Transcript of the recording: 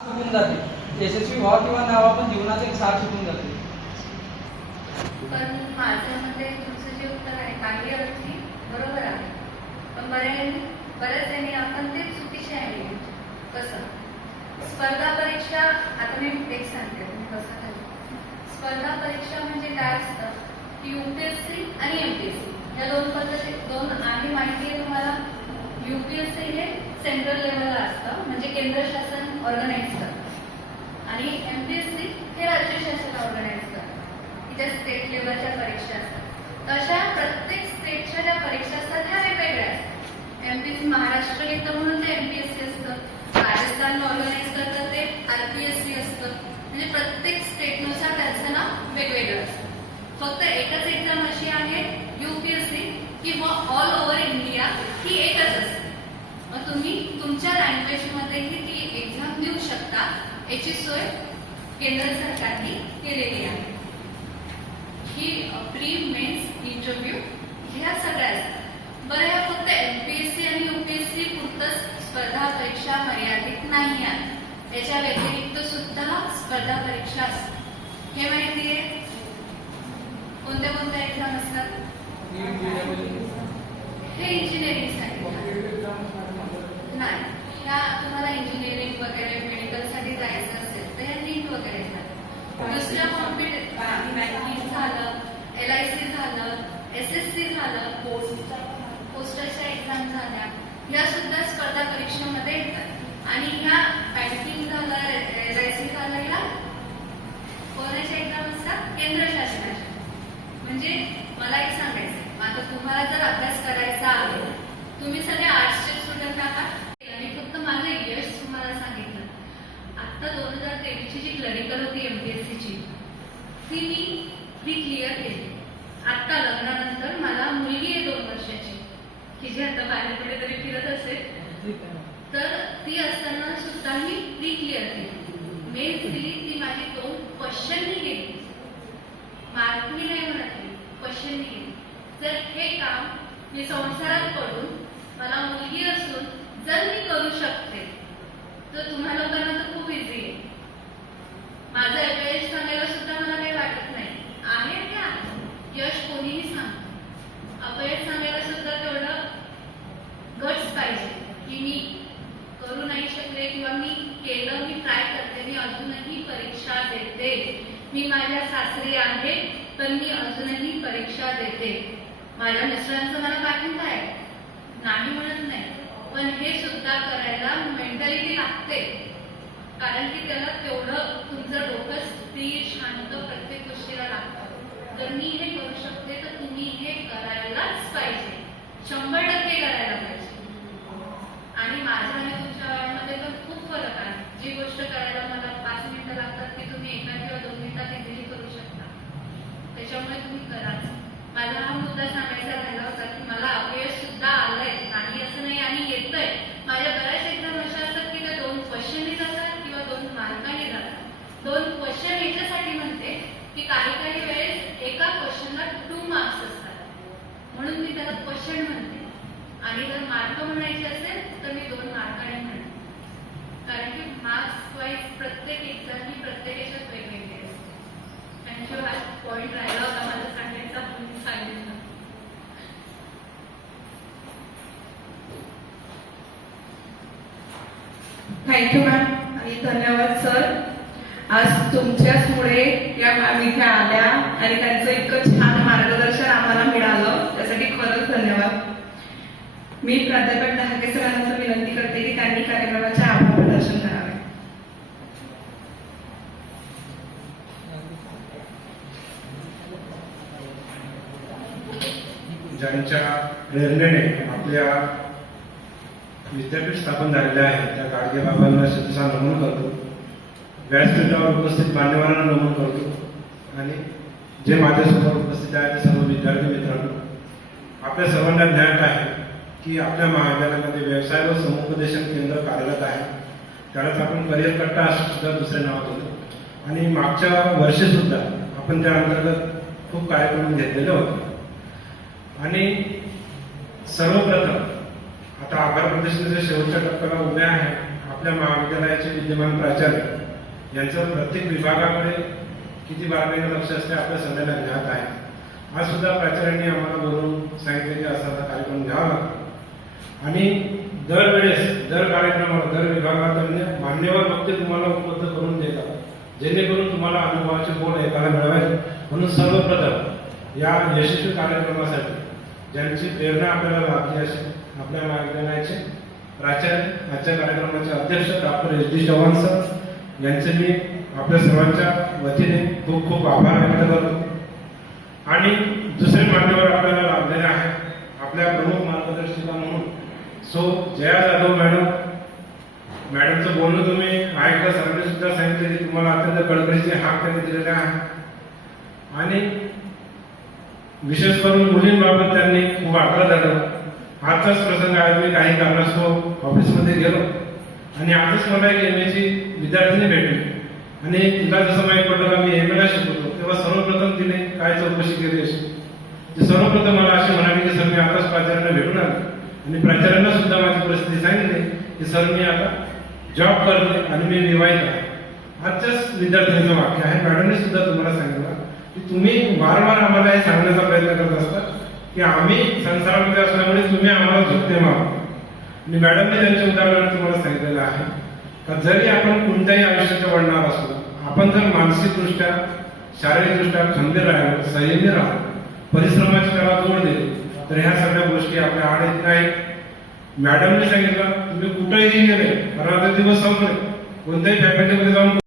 शिकून जाते. यशस्वी व्हा किंवा ना व्हा पण जीवनाचा एक सार शिकून जाते. पण माझ्या मते तुमचं जे उत्तर आहे काही अर्थी बरोबर आहे. पण बऱ्याने बऱ्याच यांनी आपण ते चुकीचे आहे. कसं? स्पर्धा परीक्षा आता मी एक सांगते तुम्ही कसं स्पर्धा परीक्षा म्हणजे काय असतं? की यूपीएससी आणि एमपीएससी या दोन पद्धती दोन आणि माहिती आहे तुम्हाला. युपीएससी हे सेंट्रल लेवलला असतं म्हणजे केंद्र शासन ऑर्गनाईज करतात आणि एमपीएससी हे राज्य शासन ऑर्गनाईज करतात तिथे स्टेट लेवलच्या परीक्षा असतात. तशा प्रत्येक स्टेटच्या ज्या परीक्षा असतात त्या वेगवेगळ्या असतात. एमपीएससी महाराष्ट्र घेतं म्हणून ते एमपीएससी असतं. राजस्थान ऑर्गनाईज करतं ते आरपीएससी असतं. म्हणजे प्रत्येक स्टेटनुसार त्यांचं नाव वेगवेगळं असतं. फक्त एकच एक्झाम अशी आहे युपीएससी किंवा ऑल ओव्हर इंडिया ही एकच असते. मग तुम्ही तुमच्या लँग्वेजमध्ये ही शकता याची सोय केंद्र सरकारने केलेली आहे. ही प्री मेन्स इंटरव्ह्यू ह्या सगळ्या बरं ह्या फक्त एमपीएससी आणि युपीएससी पुरतच स्पर्धा परीक्षा मर्यादित नाही आहेत याच्या व्यतिरिक्त सुद्धा स्पर्धा परीक्षा असतात. हे माहिती आहे? कोणत्या कोणत्या एक्झाम असतात? हे इंजिनिअरिंगसाठी नाही ह्या तुम्हाला इंजिनिअरिंग वगैरे मेडिकलसाठी जायचं असेल तर ह्या नीट वगैरे झालं दुसऱ्या कॉम्पिट बँकिंग झालं एल आय सी झालं एस एस सी झालं पोस्ट पोस्टच्या एक्झाम झाल्या या सुद्धा स्पर्धा परीक्षेमध्ये येतात. आणि ह्या बँकिंग झालं या कोणाच्या एक्झाम असतात केंद्र शासनाच्या म्हणजे मला एक सांगायचं आता तुम्हाला जर अभ्यास करायचा आहे तुम्ही सगळे आर्ट्सचे स्टुडंट आहात. आणि फक्त माझं यश तुम्हाला सांगितलं. आता दोन हजार तेवीसची जी क्लरिकल होती एमपीएससीची ती मी मी क्लिअर केली. आत्ता लग्नानंतर मला मुलगी आहे दोन वर्षाची की जी आता बाहेर कुठेतरी फिरत असेल तर ती असताना सुद्धा मी प्री क्लिअर केली मेन्स दिली ती माझी दोन क्वेश्चननी गेली. मार्कनी नाही म्हणत मी क्वेश्चननी गेली. जर हे काम मी संसारात पडून मला मुलगी असून जर मी करू शकते तर तुम्हा लोकांना तर खूप इझी आहे. माझं अपयश सांगायला सुद्धा मला काही वाटत नाही. आहे का यश कोणीही सांग अपयश सांगायला सुद्धा तेवढं गट्स पाहिजे की मी करू नाही शकले किंवा मी केलं मी ट्राय करते मी अजूनही परीक्षा देते. मी माझ्या सासरी आहे पण मी अजूनही परीक्षा देते. माझ्या मिस्टरांचं मला पाठिंबा आहे. नाही म्हणत नाही पण हे सुद्धा करायला मेंटॅलिटी लागते. कारण की त्याला तेवढं तुमचं डोकं स्थिर शांत प्रत्येक गोष्टीला लागतं. तर मी हे करू शकते तर तुम्ही हे करायलाच पाहिजे. शंभर टक्के करायला पाहिजे आणि माझ्या आणि तुमच्या वयामध्ये तर खूप फरक आहे जी गोष्ट करायला मला पाच मिनिटं लागतात ती तुम्ही एका किंवा दोन मिनिटात इझिली करू शकता त्याच्यामुळे तुम्ही कराच माझा हा मुद्दा सांगायचा राहिला होता की मला अपयश सुद्धा आलंय नाही असं नाही आणि येतंय माझ्या बऱ्याच एकदम अशा असतात की त्या दोन क्वेश्चननी जातात किंवा दोन मार्काने जातात दोन क्वेश्चन याच्यासाठी म्हणते की काही काही वेळेस एका क्वेश्चनला टू मार्क्स असतात म्हणून मी त्याला क्वेश्चन म्हणते आणि जर मार्क म्हणायचे असेल तर मी दोन मार्काने म्हणेन. कारण की मार्क्स वाईज प्रत्येक एक्झाम ही प्रत्येक याच्यात वेगवेगळी असते. त्यांच्या हा पॉईंट राहिला होता माझा सांगायचा तुम्ही सांगितलं. थँक्यू मॅम आणि धन्यवाद सर आज तुमच्याचमुळे या मॅम इथे आल्या आणि त्यांचं इतकं मी प्राध्यापक डहाके सरांना विनंती करते की त्यांनी कार्यक्रमाचे आभार प्रदर्शन करावे. ज्यांच्या प्रेरणेने आपल्या विद्यापीठ स्थापन झालेले आहे त्या गाडगे बाबांना शतसा नमन करतो. व्यासपीठावर उपस्थित मान्यवरांना नमन करतो. आणि जे माझ्यासमोर उपस्थित आहे ते सर्व विद्यार्थी मित्रांनो आपल्या सर्वांना ज्ञात आहे. की आपल्या महाविद्यालयामध्ये व्यवसाय व समुपदेशन केंद्र कार्यरत आहे. त्यालाच आपण करिअर कट्टा असं सुद्धा दुसऱ्या नाव देतो. आणि मागच्या वर्षी सुद्धा आपण त्या अंतर्गत खूप कार्यक्रम घेतलेले होते. आणि सर्वप्रथम आता आभार प्रदर्शनाच्या शेवटच्या टप्प्याला उभे आहे आपल्या महाविद्यालयाचे विद्यमान प्राचार्य. यांचं प्रत्येक विभागाकडे किती बारकाईने लक्ष असते आपल्या सगळ्यांना ज्ञात आहे. आज सुद्धा प्राचार्यांनी आम्हाला बोलून सांगितले की असा कार्यक्रम घ्यावा. लागतो आणि दरवेळेस दर कार्यक्रमाला दर विभागात त्यांनी मान्यवर वक्ते तुम्हाला उपलब्ध करून देतात जेणेकरून तुम्हाला अनुभवाचे बोल ऐकायला मिळावे म्हणून सर्वप्रथम या यशस्वी कार्यक्रमासाठी ज्यांची प्रेरणा आपल्याला लाभली असेल आपल्या महाविद्यालयाचे प्राचार्य आजच्या कार्यक्रमाचे अध्यक्ष doctor S D Chavan sir यांचे मी आपल्या सर्वांच्या वतीने खूप खूप आभार व्यक्त करतो. आणि दुसरे मान्यवर आपल्याला लाभलेले आहे आपल्या प्रमुख मार्गदर्शिका म्हणून सो जया जाधव मॅडम मॅडमचं बोलणं तुम्ही ऐकलं सरांनी सुद्धा सांगितलं की तुम्हाला अत्यंत कळकळीचे हाक त्यांनी दिलेले आहे. आणि विशेष करून मुलींबाबत त्यांनी खूप आग्रह झालं आजचाच प्रसंग आहे मी काही कारणास्तव ऑफिसमध्ये गेलो. आणि आजच मला एक एम ची विद्यार्थिनी भेटली. आणि तिला जसं माहीत पडलं का मी एम एला शिकवतो. तेव्हा सर्वप्रथम तिने काय चौकशी केली अशी? सर्वप्रथम मला अशी म्हणाली की सर मी आताच प्राचार्यांना भेटून आलो. आणि प्राचार्यांना सुद्धा माझी परिस्थिती सांगितली की सर मी आता जॉब करते आणि मी विवाहित आहे. आजच्याच विद्यार्थ्यांचं वाक्य आहे मॅडमने सुद्धा तुम्हाला सांगितलं की तुम्ही वारंवार आम्हाला हे सांगण्याचा प्रयत्न करत असता की आम्ही संसारामध्ये असल्यामुळे तुम्ही आम्हाला झुकते मावा आणि मॅडमने त्यांचे उदाहरण तुम्हाला सांगितलेलं आहे का जरी आपण कोणत्याही आयुष्याच्या वडणार असलो आपण जर मानसिकदृष्ट्या शारीरिकदृष्ट्या खंबीर राहिलो संयमी राहिलो परिश्रमाची त्याला जोड दिली तर ह्या सगळ्या गोष्टी आपल्या आड येत नाही मॅडमने सांगितलं तुम्ही कुठेही गेले मला आता दिवस संपले. कोणत्याही फॅकल्टीमध्ये जाऊन